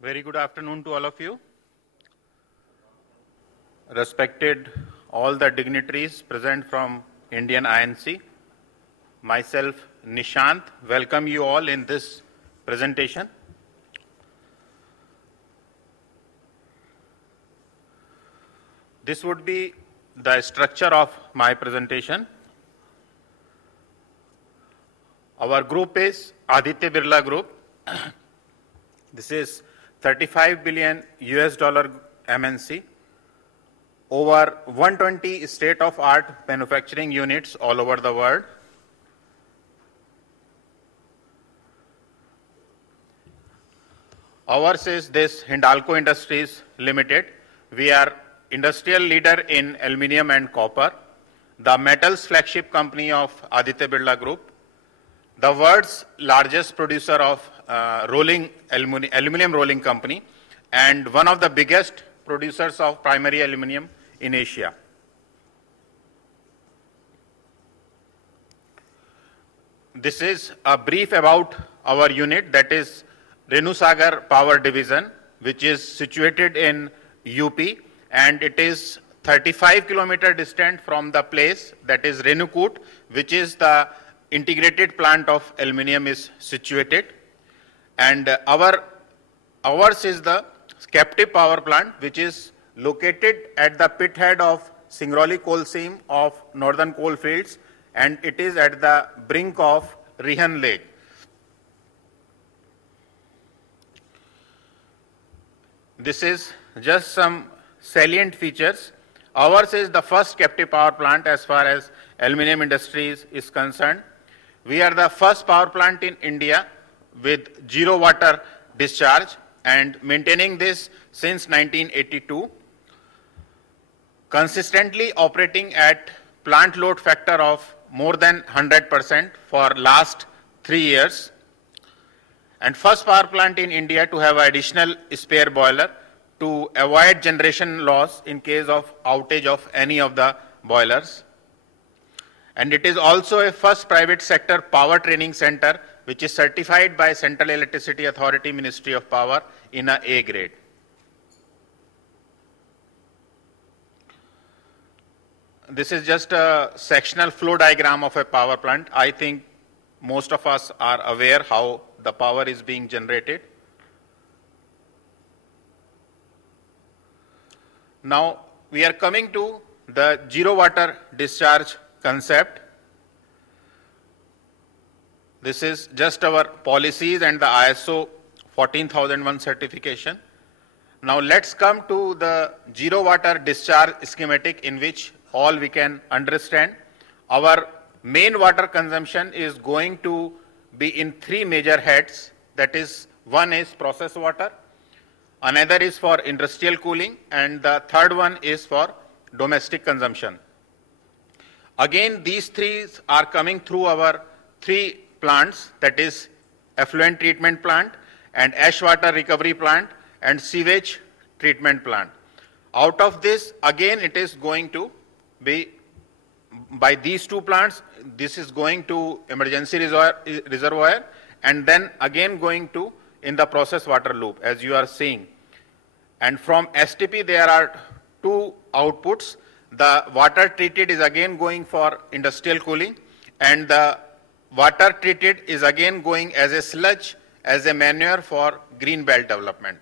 Very good afternoon to all of you. Respected all the dignitaries present from Indian INC, myself Nishant, welcome you all in this presentation. This would be the structure of my presentation. Our group is Aditya Birla Group. This is 35 billion US dollar MNC, over 120 state-of-art manufacturing units all over the world. Ours is this Hindalco Industries Limited. We are industrial leader in aluminium and copper, the metals flagship company of Aditya Birla Group, the world's largest producer of aluminum rolling company, and one of the biggest producers of primary aluminum in Asia. This is a brief about our unit, that is Renusagar Power Division, which is situated in UP, and it is 35 kilometers distant from the place, that is Renukut, which is the integrated plant of aluminium is situated. And ours is the captive power plant, which is located at the pit head of Singrauli coal seam of northern coal fields, and it is at the brink of Rihan Lake. This is just some salient features. Ours is the first captive power plant as far as aluminium industries is concerned. We are the first power plant in India with zero water discharge and maintaining this since 1982, consistently operating at plant load factor of more than 100% for last 3 years, and first power plant in India to have additional spare boiler to avoid generation loss in case of outage of any of the boilers. And it is also a first private sector power training center which is certified by Central Electricity Authority, Ministry of Power in a A grade. This is just a sectional flow diagram of a power plant. I think most of us are aware how the power is being generated. Now we are coming to the zero water discharge concept. This is just our policies and the ISO 14001 certification. Now let's come to the zero water discharge schematic, in which all we can understand. Our main water consumption is going to be in 3 major heads. That is, one is process water, another is for industrial cooling, and the third one is for domestic consumption. Again, these 3 are coming through our 3 plants, that is effluent treatment plant and ash water recovery plant and sewage treatment plant. Out of this, again it is going to be, by these 2 plants, this is going to emergency reservoir and then again going to in the process water loop, as you are seeing. And from STP there are 2 outputs. The water treated is again going for industrial cooling, and the water treated is again going as a sludge, as a manure for green belt development.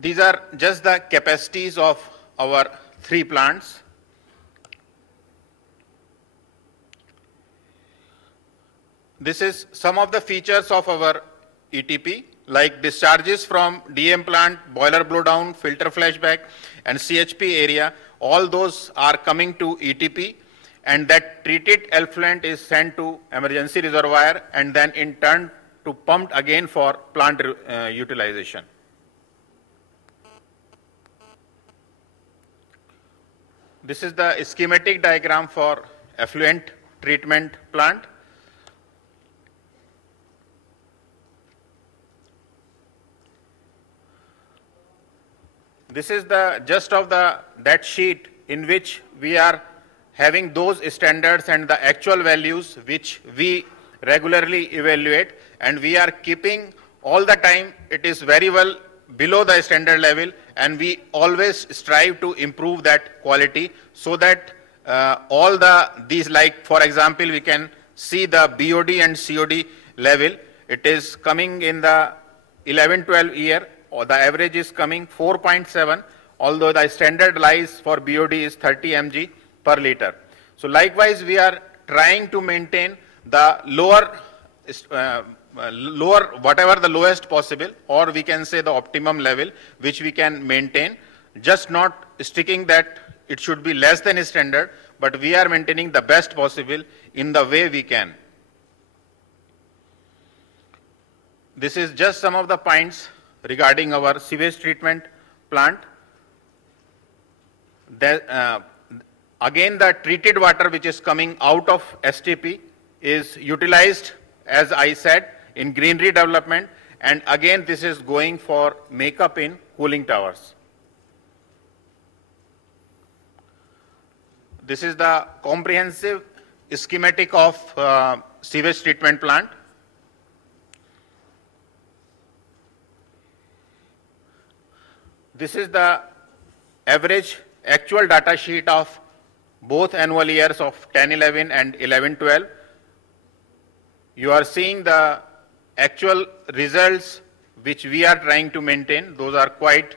These are just the capacities of our 3 plants. This is some of the features of our ETP, like discharges from DM plant, boiler blowdown, filter flashback and CHP area. All those are coming to ETP, and that treated effluent is sent to emergency reservoir and then in turn to pumped again for plant utilization. This is the schematic diagram for effluent treatment plant. This is the just of that sheet in which we are having those standards and the actual values which we regularly evaluate, and we are keeping all the time, it is very well below the standard level, and we always strive to improve that quality so that these, like for example, we can see the BOD and COD level. It is coming in the 11-12 year, or the average is coming 4.7, although the standard lies for BOD is 30 mg per liter. So likewise, we are trying to maintain the lower, whatever the lowest possible, or we can say the optimum level, which we can maintain, just not sticking that it should be less than standard, but we are maintaining the best possible in the way we can. This is just some of the points regarding our sewage treatment plant. Again, the treated water which is coming out of STP is utilized, as I said, in greenery development, and again this is going for makeup in cooling towers. This is the comprehensive schematic of sewage treatment plant. This is the average actual data sheet of both annual years of 10-11 and 11-12. You are seeing the actual results which we are trying to maintain. Those are quite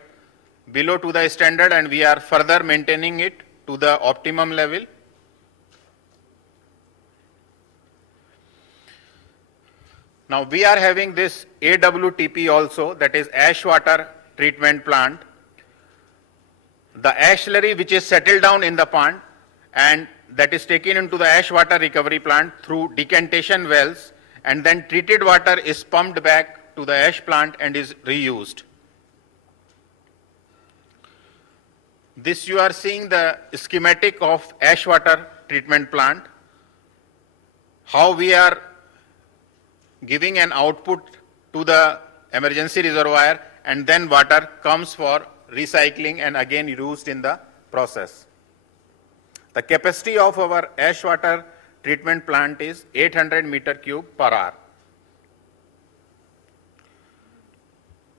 below to the standard, and we are further maintaining it to the optimum level. Now we are having this AWTP also, that is ash water treatment plant. The ash slurry which is settled down in the pond and that is taken into the ash water recovery plant through decantation wells, and then treated water is pumped back to the ash plant and is reused. This you are seeing the schematic of ash water treatment plant, how we are giving an output to the emergency reservoir, and then water comes for recycling and again used in the process. The capacity of our ash water treatment plant is 800 meter cube per hour.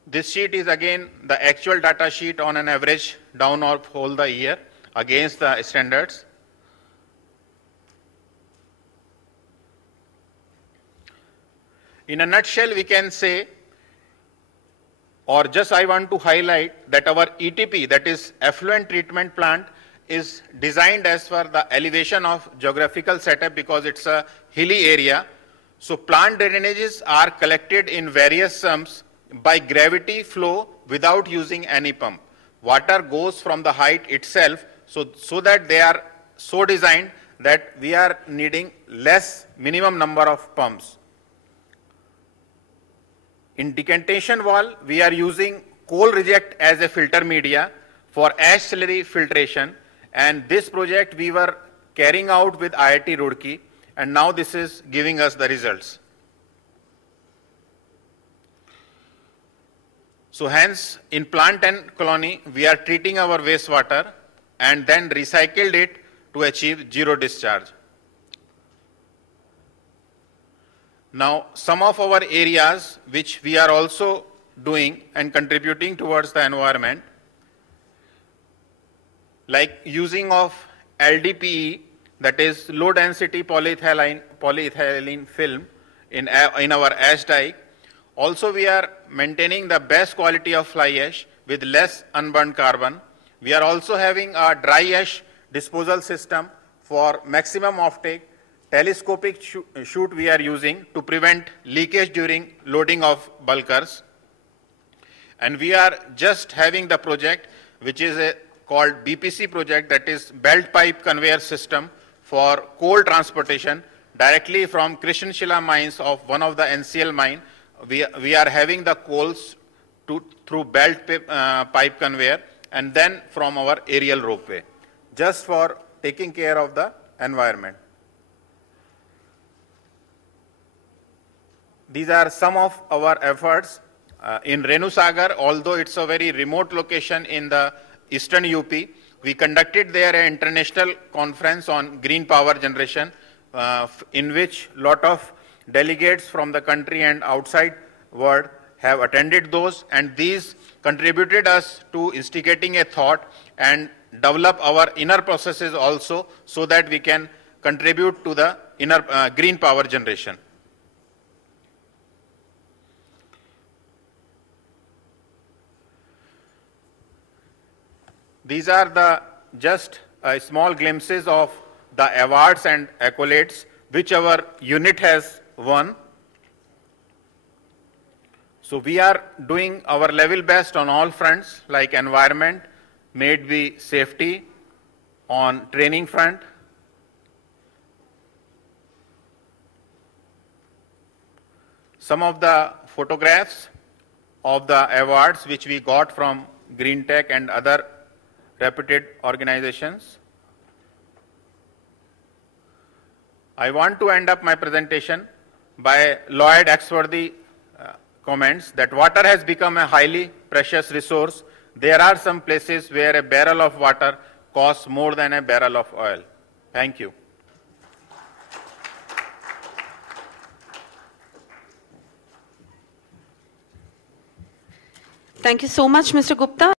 This sheet is again the actual data sheet on an average down of whole the year against the standards. In a nutshell, we can say, or just I want to highlight that our ETP, that is effluent treatment plant, is designed as per the elevation of geographical setup because it's a hilly area. So plant drainages are collected in various sumps by gravity flow without using any pump. Water goes from the height itself, so that they are so designed that we are needing less minimum number of pumps. In decantation wall, we are using coal reject as a filter media for ash slurry filtration, and this project we were carrying out with IIT Roorkee, and now this is giving us the results. So hence, in plant and colony, we are treating our wastewater and then recycled it to achieve zero discharge. Now, some of our areas which we are also doing and contributing towards the environment, like using of LDPE, that is low density polyethylene film in our ash dike. Also, we are maintaining the best quality of fly ash with less unburned carbon. We are also having a dry ash disposal system for maximum offtake. Telescopic chute we are using to prevent leakage during loading of bulkers. And we are just having the project which is called BPC project, that is belt pipe conveyor system for coal transportation directly from Krishnashila mines of one of the NCL mine. We are having the coals through belt pipe conveyor and then from our aerial ropeway, just for taking care of the environment. These are some of our efforts in Renusagar. Although it's a very remote location in the eastern UP, we conducted there an international conference on green power generation, in which lot of delegates from the country and outside world have attended those, and these contributed us to instigating a thought and develop our inner processes also, so that we can contribute to the inner green power generation. These are the just small glimpses of the awards and accolades which our unit has won. So we are doing our level best on all fronts, like environment, may it be safety, on training front. Some of the photographs of the awards which we got from Greentech and other reputed organizations. I want to end up my presentation by Lloyd Axworthy comments that water has become a highly precious resource. There are some places where a barrel of water costs more than a barrel of oil. Thank you. Thank you so much, Mr. Gupta.